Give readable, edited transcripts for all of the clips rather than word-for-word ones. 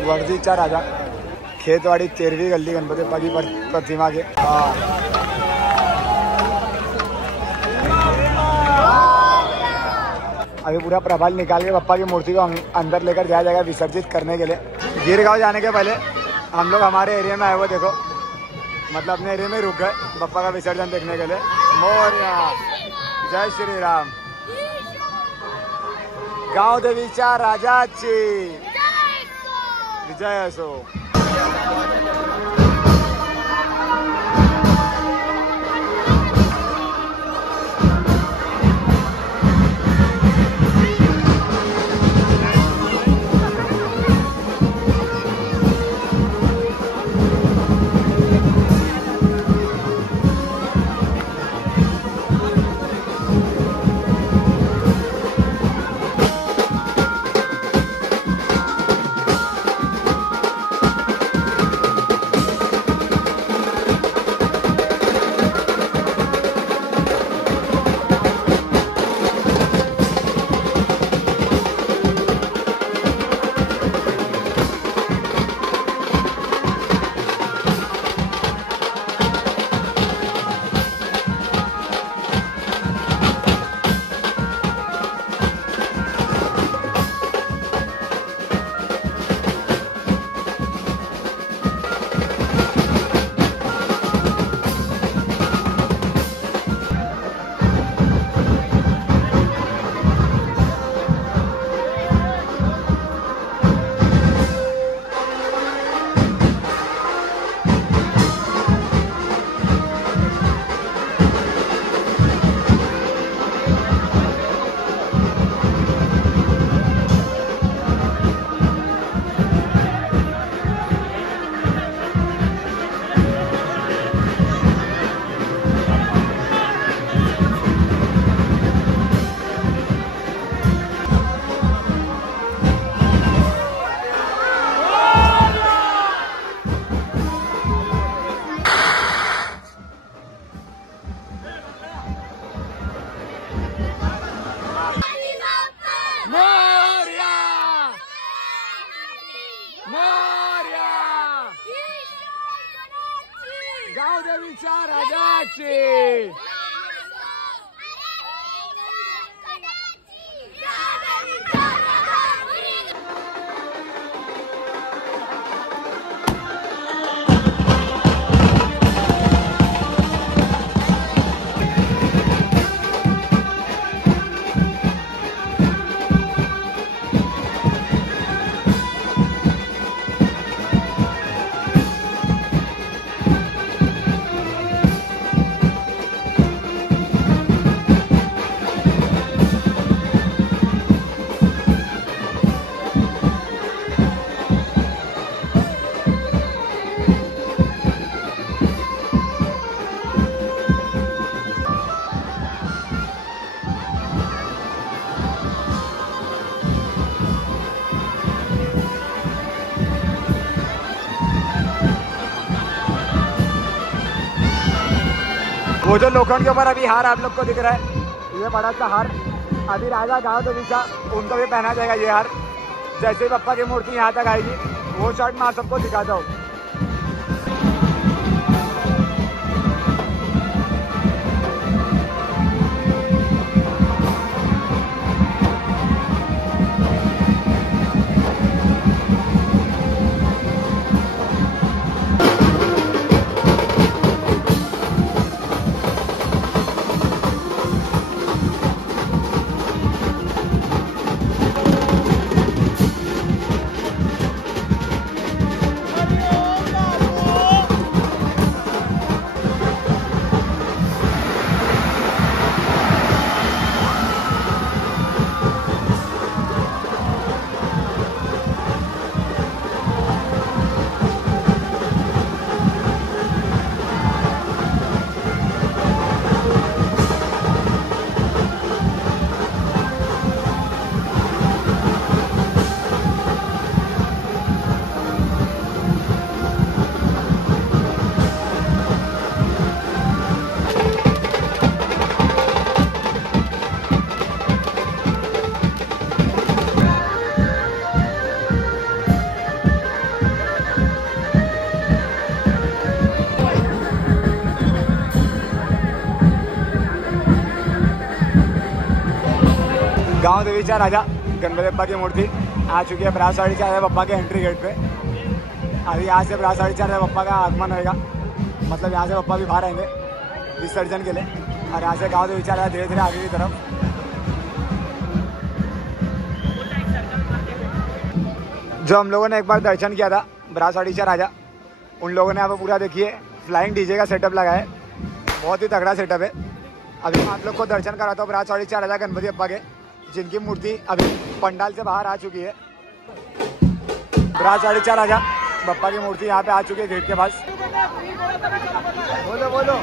वर्दीचा राजा, खेतवाड़ी 13वीं गली, गणपति बप्पा की प्रतिमा के। अभी पूरा प्रभाल निकाल के बप्पा की मूर्ति को अंदर लेकर जाया जाएगा विसर्जित करने के लिए। गिरगांव जाने के पहले हम लोग हमारे एरिया में आए हुए, देखो मतलब अपने एरिया में रुक गए बप्पा का विसर्जन देखने के लिए। मोरया, जय श्री राम। गांव देवीच्या राजाची विजय असो। गांव देवीच्या राजाची। वो जो लोखंड के ऊपर अभी हार आप लोग को दिख रहा है, ये बड़ा सा हार अभी राजा गांव देवीचा उनको भी पहना जाएगा ये हार। जैसे बप्पा की मूर्ति यहाँ तक आएगी वो शॉट मैं आप सबको दिखाता हूँ। Mario! गांव देवीचा राजा गणपति बप्पा की मूर्ति आ चुकी है ब्रासवाड़ीचा राजा बप्पा के एंट्री गेट पे। अभी यहाँ से ब्रासवाड़ीचा राजा बप्पा का आगमन होएगा, मतलब यहाँ से बप्पा भी बाहर आएंगे विसर्जन के लिए। और यहाँ से गांव देवीचा राजा धीरे धीरे आगे की तरफ। जो हम लोगों ने एक बार दर्शन किया था ब्रासवाड़ीचा राजा, उन लोगों ने यहाँ पर पूरा देखिए फ्लाइंग डीजे का सेटअप लगा है, बहुत ही तगड़ा सेटअप है। अभी मैं आप लोग को दर्शन कराता हूँ ब्रासवाड़ीचा राजा गणपति बप्पा के, जिनकी मूर्ति अभी पंडाल से बाहर आ चुकी है। ब्रासवाड़ीचा राजा बप्पा की मूर्ति यहाँ पे आ चुकी है गेट के पास। बोलो बोलो,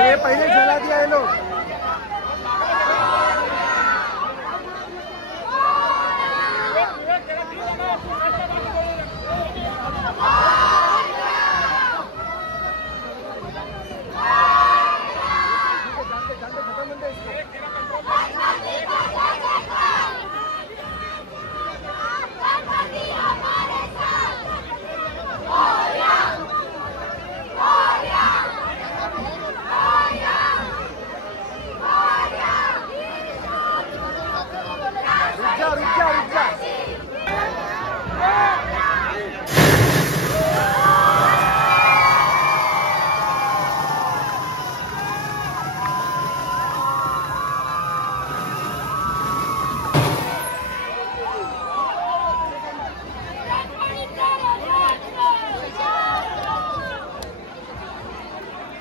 ये पहले चला दिया ये लोग।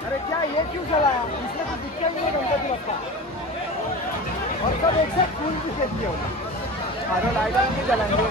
अरे क्या ये क्यों चलाया? इसमें तो दिक्कत नहीं है गणपति बप्पा, और सब एक साथ फूल भी फेंक दिया होगा। अरे लाइट नहीं जलाएंगे।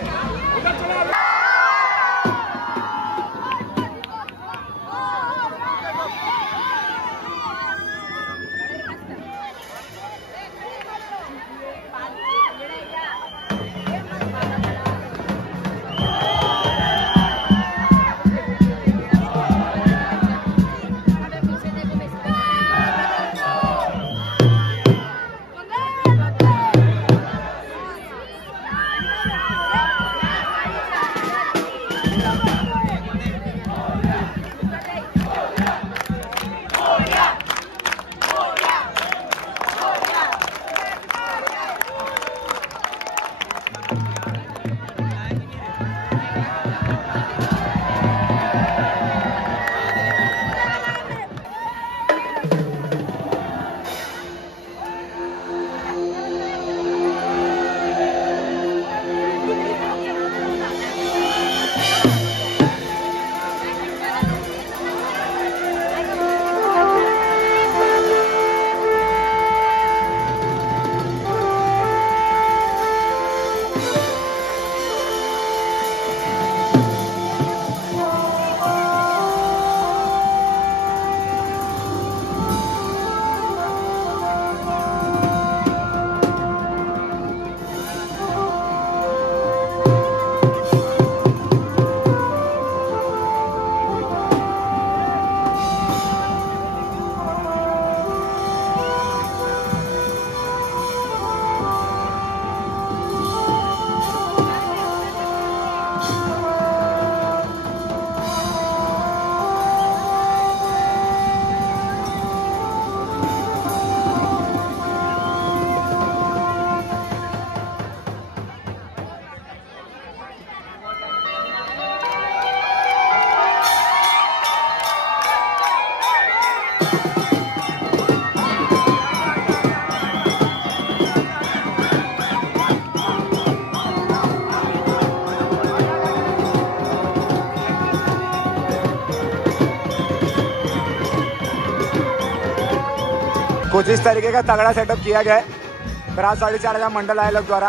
कुछ इस तरीके का तगड़ा सेटअप किया गया है ब्रासवाड़ीचा राजा मंडल आयोजक द्वारा।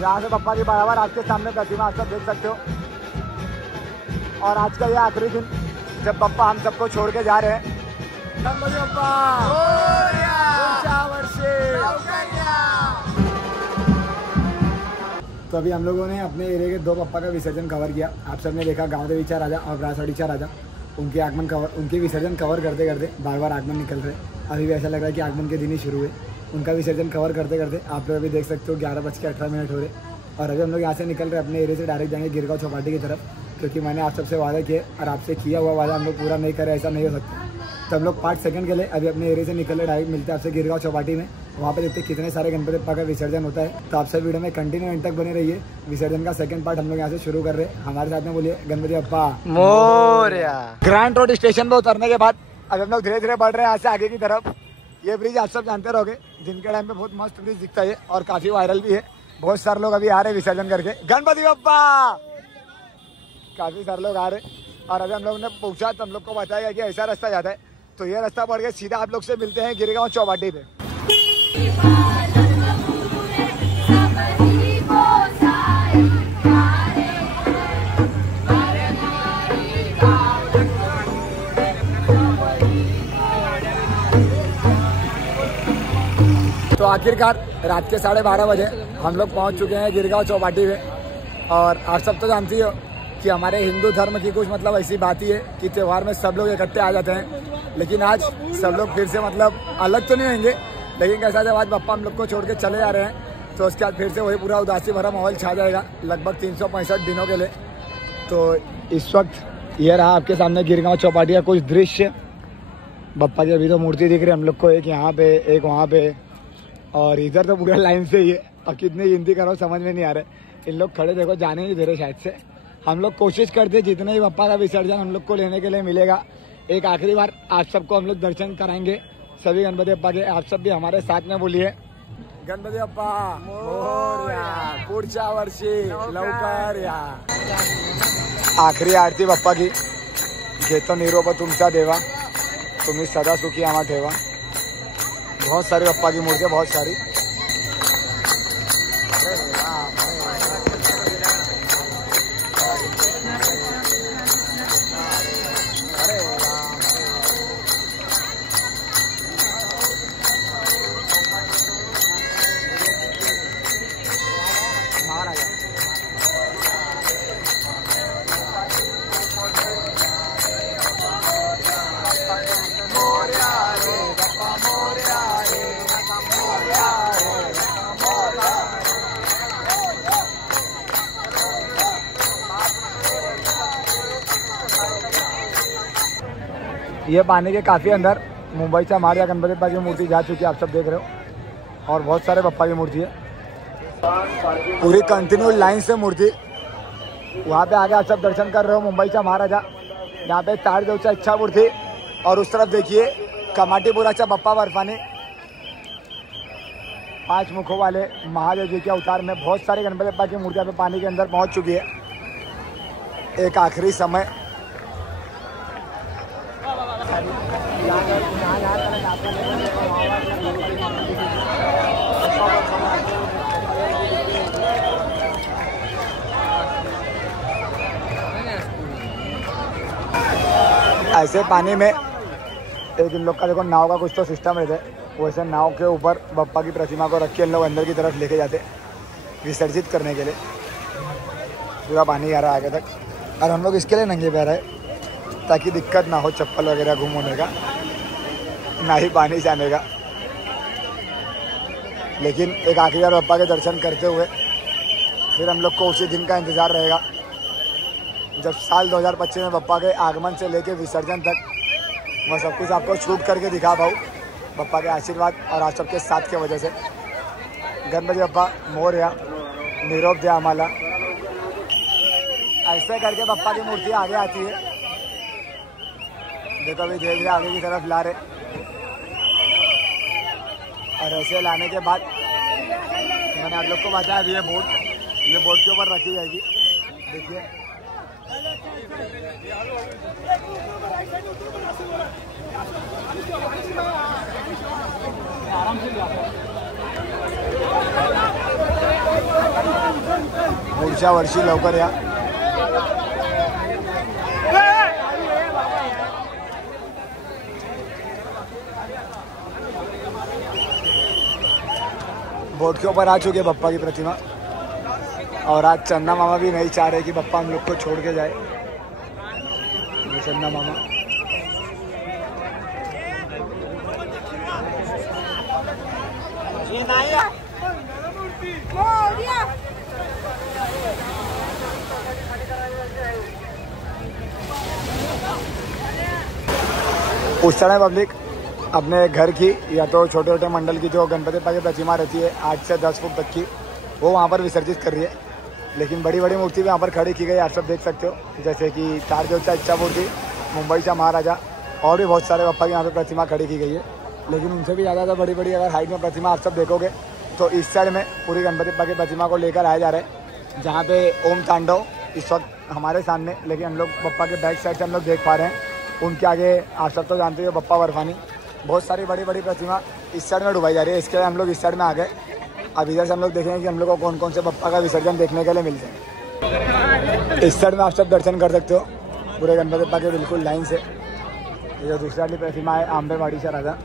यहाँ से बप्पा की बराबर आपके सामने प्रतिमा आप सब देख सकते हो। और आज का ये आखिरी दिन जब बप्पा हम सबको छोड़ के जा रहे हैं। गणपति बप्पा तो अभी हम लोगों ने अपने एरिया के 2 बप्पा का विसर्जन कवर किया। आप सबने देखा गांव देवीचा राजा और ब्रासवाड़ीचा राजा, उनके आगमन कवर, उनके विसर्जन कवर करते करते बार बार आगमन निकल रहे। अभी भी ऐसा लग रहा है कि आगमन के दिन ही शुरू हुए। उनका विसर्जन कवर करते करते आप लोग अभी देख सकते हो 11:18 हो रहे। और अभी हम लोग यहाँ से निकल रहे अपने एरिया से डायरेक्ट जाएंगे गिरगांव चौपाटी की तरफ, क्योंकि मैंने आप सबसे वादा किया और आपसे किया हुआ वादा हम लोग पूरा नहीं करें, ऐसा नहीं हो सकता। तो हम लोग पार्ट सेकंड के लिए अभी अपने एरिया से निकल रहे, डायरेक्ट मिलते हैं आपसे गिरगांव चौपाटी में। वहाँ पे देखते कितने सारे गणपति बप्पा का विसर्जन होता है। तो आप सब वीडियो में कंटिन्यू एंड तक बने रहिए। विसर्जन का सेकंड पार्ट हम लोग यहाँ से शुरू कर रहे हैं। हमारे साथ में बोलिए Ganpati Bappa Morya. Grand road station पे उतरने के बाद अब हम लोग धीरे धीरे बढ़ रहे हैं यहाँ से आगे की तरफ। ये ब्रिज आप सब जानते रहोगे, दिन के टाइम पे बहुत मस्त ब्रिज दिखता है और काफी वायरल भी है। बहुत सारे लोग अभी आ रहे विसर्जन करके गणपति बप्पा, काफी सारे लोग आ रहे। और अभी हम लोग ने पूछा तो हम लोग को बताया गया कि ऐसा रास्ता जाता है। तो ये रास्ता पड़ के सीधा आप लोग से मिलते हैं गिरगांव चौपाटी पे। तो आखिरकार रात के 12:30 बजे हम लोग पहुंच चुके हैं गिरगांव चौपाटी पे। और आप सब तो जानती हो कि हमारे हिंदू धर्म की कुछ मतलब ऐसी बात ही है कि त्यौहार में सब लोग इकट्ठे आ जाते हैं। लेकिन आज सब लोग फिर से मतलब अलग तो नहीं होंगे, लेकिन कैसा जब आज बप्पा हम लोग को छोड़ के चले जा रहे हैं तो उसके बाद फिर से वही पूरा उदासी भरा माहौल छा जाएगा लगभग 365 दिनों के लिए। तो इस वक्त ये रहा आपके सामने गिरगांव चौपाटी का कुछ दृश्य। बप्पा की अभी तो मूर्ति दिख रही है हम लोग को, एक यहाँ पे एक वहाँ पे, और इधर तो पूरा लाइन से ही है। और कितनी गिनती करो समझ में नहीं आ रहे। इन लोग खड़े देखो जाने नहीं दे रहे शायद से। हम लोग कोशिश करते जितने ही बप्पा का विसर्जन हम लोग को लेने के लिए मिलेगा, एक आखिरी बार आप सबको हम लोग दर्शन कराएंगे सभी गणपति बप्पा के। आप सब भी हमारे साथ में बोलिए गणपति बप्पा मोरया, पुढच्या वर्षी लवकर या। आखरी आरती बप्पा की घेतो निरोप तुमचा देवा, तुम्ही सदा सुखी आम्हा ठेवा। बहुत सारी बप्पा की मूर्तियाँ, बहुत सारी। ये पानी के काफ़ी अंदर मुंबई से हमारे यहाँ गणपति बप्पा की मूर्ति जा चुकी है, आप सब देख रहे हो। और बहुत सारे बप्पा की मूर्ति है, पूरी कंटिन्यू लाइन से मूर्ति। वहाँ पे आगे आप सब दर्शन कर रहे हो मुंबईचा महाराजा। यहाँ पे ताडदेवचा इच्छा मूर्ति, और उस तरफ देखिए कमाटीपुराचा बप्पा बर्फानी। 5 मुखों वाले महादेव जी के अवतार में बहुत सारे गणपति बप्पा की मूर्तियाँ पे पानी के अंदर पहुँच चुकी है। एक आखिरी समय ऐसे पानी में एक इन लोग का देखो नाव का कुछ तो सिस्टम रहता है। वैसे नाव के ऊपर बप्पा की प्रतिमा को रख के इन लोग अंदर की तरफ लेके जाते विसर्जित करने के लिए। पूरा पानी आ रहा है आगे तक, और हम लोग इसके लिए नंगे पैर है ताकि दिक्कत ना हो चप्पल वगैरह गुम होने का, ना ही पानी जाने का। लेकिन एक आखिरी बार बप्पा के दर्शन करते हुए फिर हम लोग को उसी दिन का इंतज़ार रहेगा जब साल 2025 में बप्पा के आगमन से लेके विसर्जन तक मैं सब कुछ आपको शूट करके दिखा पाऊँ बप्पा के आशीर्वाद और आप सबके साथ की वजह से। गणपति बप्पा मोरया, निरोप दे आम्हाला। ऐसे करके बप्पा की मूर्ति आगे आती है। देखो अभी धीरे धीरे आगे की तरफ ला रहे, और ऐसे लाने के बाद मैंने आप लोग को बताया अभी ये बोट के ऊपर रखी जाएगी। देखिए पुढच्या वर्षी लवकर या। बोट के ऊपर आ चुके बप्पा की प्रतिमा, और आज चन्ना मामा भी नहीं चाह रहे कि बप्पा हम लोग को छोड़ के जाए। चन्ना मामा उस समय पब्लिक अपने घर की या तो छोटे छोटे मंडल की जो गणपति बप्पा की प्रतिमा रहती है 8 से 10 फुट तक की, वो वहाँ पर विसर्जित कर रही है। लेकिन बड़ी बड़ी मूर्ति भी यहाँ पर खड़ी की गई, आप सब देख सकते हो, जैसे कि तारजोचा इच्छा मूर्ति, मुंबईचा महाराजा, और भी बहुत सारे बप्पा की यहाँ पे प्रतिमा खड़ी की गई है। लेकिन उनसे भी ज़्यादा बड़ी बड़ी अगर हाइट में प्रतिमा आप सब देखोगे तो इस साइड में पूरी गणपति बप्पा की प्रतिमा को लेकर आया जा रहा है, जहाँ पे ओम तांडव इस वक्त हमारे सामने, लेकिन हम लोग बप्पा के बैक साइड से हम लोग देख पा रहे हैं। उनके आगे आप सब तो जानते हो बप्पा बर्फानी, बहुत सारी बड़ी बड़ी प्रतिमा इस साइड में डुबाई जा रही है। इसके लिए हम लोग इस साइड में आ गए। अब इधर से हम लोग देखेंगे कि हम लोग को कौन कौन से बप्पा का विसर्जन देखने के लिए मिलते हैं। इस साइड में आप सब दर्शन कर सकते हो पूरे गणपति बप्पा के बिल्कुल लाइन से। ये जो दूसरी वाली प्रतिमा है आंबेवाड़ी से राजा,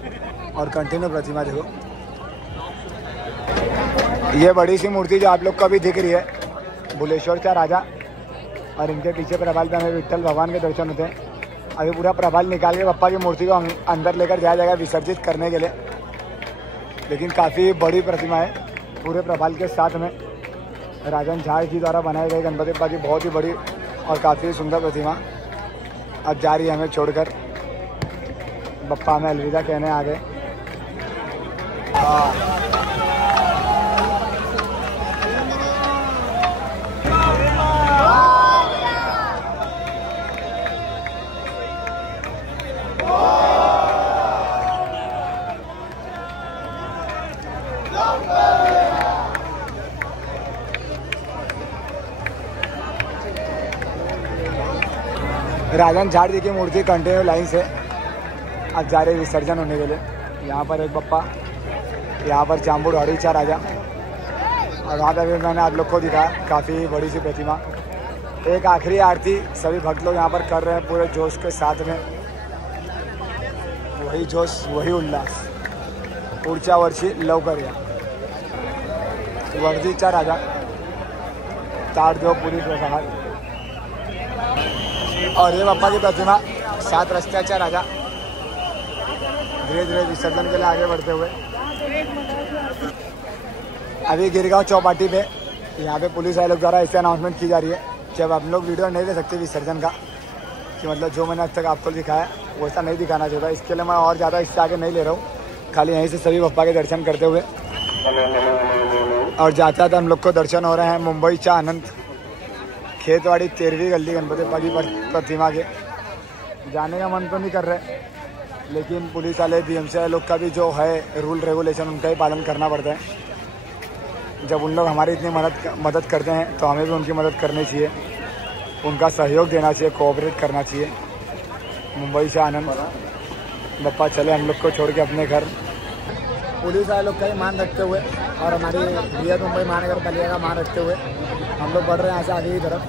और कंटिन्यू प्रतिमा देखो। ये बड़ी सी मूर्ति जो आप लोग को अभी दिख रही है भुलेश्वर का राजा, और इनके पीछे प्रभाल पे हमें विट्ठल भगवान के दर्शन होते हैं। अभी पूरा प्रभाल निकाल के बप्पा की मूर्ति को अंदर लेकर जाया जाएगा विसर्जित करने के लिए। लेकिन काफ़ी बड़ी प्रतिमा है, पूरे प्रभाल के साथ में राजन झा जी द्वारा बनाई गई गणपति बप्पा की बहुत ही बड़ी और काफ़ी सुंदर प्रतिमा अब जा रही है हमें छोड़कर। बप्पा हमें अलविदा कहने आ गए। राजन झाड़ जी की मूर्ति कंटिन्यू लाइन से अब जा रहे विसर्जन होने के लिए। यहाँ पर एक बप्पा, यहाँ पर जाम्बू हड़ीचा राजा, और वहाँ पर भी मैंने आप लोग को दिखाया काफ़ी बड़ी सी प्रतिमा। एक आखिरी आरती सभी भक्त लोग यहाँ पर कर रहे हैं पूरे जोश के साथ में। वही जोश वही उल्लास, पुढच्या वर्षी लवकर या। वर्धीचा राजा ताडदेव पुरी प्रसाद, और ये बप्पा की प्रतिमा 7 रस्त्याचा राजा धीरे धीरे विसर्जन के लिए आगे बढ़ते हुए। अभी गिरगांव चौपाटी पे यहाँ पे पुलिस वाले लोग द्वारा ऐसे अनाउंसमेंट की जा रही है कि अब हम लोग वीडियो नहीं ले सकते विसर्जन का, कि मतलब जो मैंने अब तक आपको दिखाया वैसा नहीं दिखाना चाहता। इसके लिए मैं और ज़्यादा इससे आगे नहीं ले रहा हूँ, खाली यहीं से सभी बप्पा के दर्शन करते हुए। और जाते जाते हम लोग को दर्शन हो रहे हैं मुंबईचा आनंद खेतवाड़ी 13वीं गली गणपति बप्पा की प्रतिमा के। जाने का मन तो नहीं कर रहे, लेकिन पुलिस वाले बीएमसी वाले लोग का भी जो है रूल रेगुलेशन उनका ही पालन करना पड़ता है। जब उन लोग हमारी इतनी मदद करते हैं तो हमें भी उनकी मदद करनी चाहिए, उनका सहयोग देना चाहिए, कोऑपरेट करना चाहिए। मुंबई से आनंद बप्पा चले हम लोग को छोड़ के अपने घर। पुलिस वाले लोग का ही मान रखते हुए और हमारी बृहद मुंबई महानगर पालिका का मान रखते हुए हम लोग बढ़ रहे हैं यहाँ से आगे की तरफ।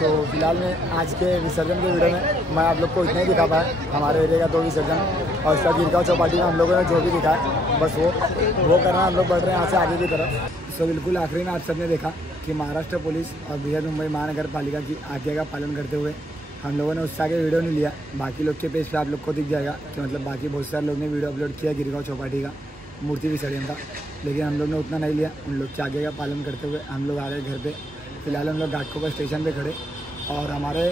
तो फिलहाल में आज के विसर्जन के वीडियो में मैं आप लोग को इतना ही दिखा पाया, हमारे एरिया का 2 विसर्जन, और इसका गिरगांव चौपाटी में हम लोगों ने जो भी दिखाया बस वो करना। हम लोग बढ़ रहे हैं यहाँ से आगे की तरफ। तो बिल्कुल आखिरी में आप सबने देखा कि महाराष्ट्र पुलिस और बृहद मुंबई महानगर पालिका की आज्ञा का पालन करते हुए हम लोगों ने उससे आगे वीडियो नहीं लिया। बाकी लोग के पेज पे आप लोग को दिख जाएगा कि मतलब बाकी बहुत सारे लोग ने वीडियो अपलोड किया गिरगांव चौपाटी का मूर्ति विसर्जन का, लेकिन हम लोग ने उतना नहीं लिया। उन लोग के आगे का पालन करते हुए हम लोग आ गए घर पे। फिलहाल हम लोग घाटकोपर स्टेशन पे खड़े, और हमारे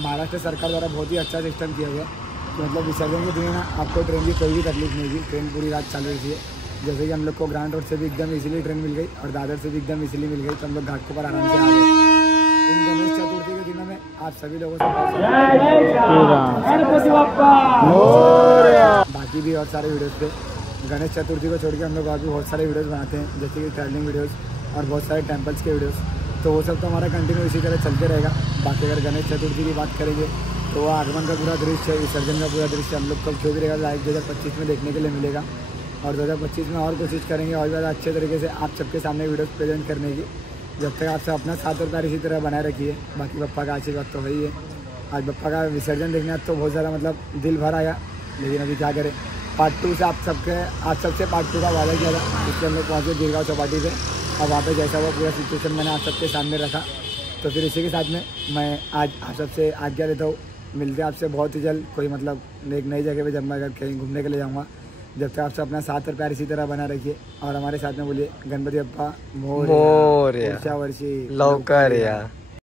महाराष्ट्र सरकार द्वारा बहुत ही अच्छा सिस्टम किया गया कि मतलब विसर्जन के दिन ना आपको ट्रेन की कोई भी तकलीफ नहीं हुई। ट्रेन पूरी रात चालू रही है। जैसे कि हम लोग को ग्रांड रोड से भी एकदम इजीली ट्रेन मिल गई और दादर से भी एकदम इजीली मिल गई, तो हम लोग घाटकोपर आराम से आ गए। इन गणेश चतुर्थी के दिनों में आप सभी लोगों से बाकी भी और सारे वीडियोज़ पे गणेश चतुर्थी को छोड़ के हम लोग और भी बहुत सारे वीडियोज़ बनाते हैं, जैसे कि ट्रैवलिंग वीडियोज़ और बहुत सारे टेम्पल्स के वीडियोज़। तो वो सब तो हमारा कंटिन्यू इसी तरह चलते रहेगा। बाकी अगर गणेश चतुर्थी की बात करेंगे तो वो आगमन का पूरा दृश्य, विसर्जन का पूरा दृश्य हम लोग को जो भी रहेगा लाइव 2025 में देखने के लिए मिलेगा। और 2025 में और कोशिश करेंगे और ज़्यादा अच्छे तरीके से आप सबके सामने वीडियोस प्रेजेंट करने की। जब तक आप सब अपना साथ और प्यार इसी तरह बनाए रखिए। बाकी बप्पा का आशीर्वाद तो वही है। आज बप्पा का विसर्जन देखने तो बहुत ज़्यादा मतलब दिल भर आया, लेकिन अभी क्या करें, पार्ट 2 से आप सबसे पार्ट 2 का वादा किया था, इसलिए हम लोग पहुँचे गिरगांव चौपाटी पे। और वहाँ पे जैसा वो पूरा सिचुएशन मैंने आप सबके सामने रखा, तो फिर इसी के साथ में मैं आज आप सबसे आज्ञा लेता हूँ। मिलते हैं आपसे बहुत ही जल्द कोई मतलब एक नई जगह पे, जब मैं अगर कहीं घूमने के लिए जाऊँगा। जब तक आप सब अपना साथ और प्यार इसी तरह बना रखिए और हमारे साथ में बोलिए गणपति बप्पा मोरया, पुढच्या वर्षी लवकर या।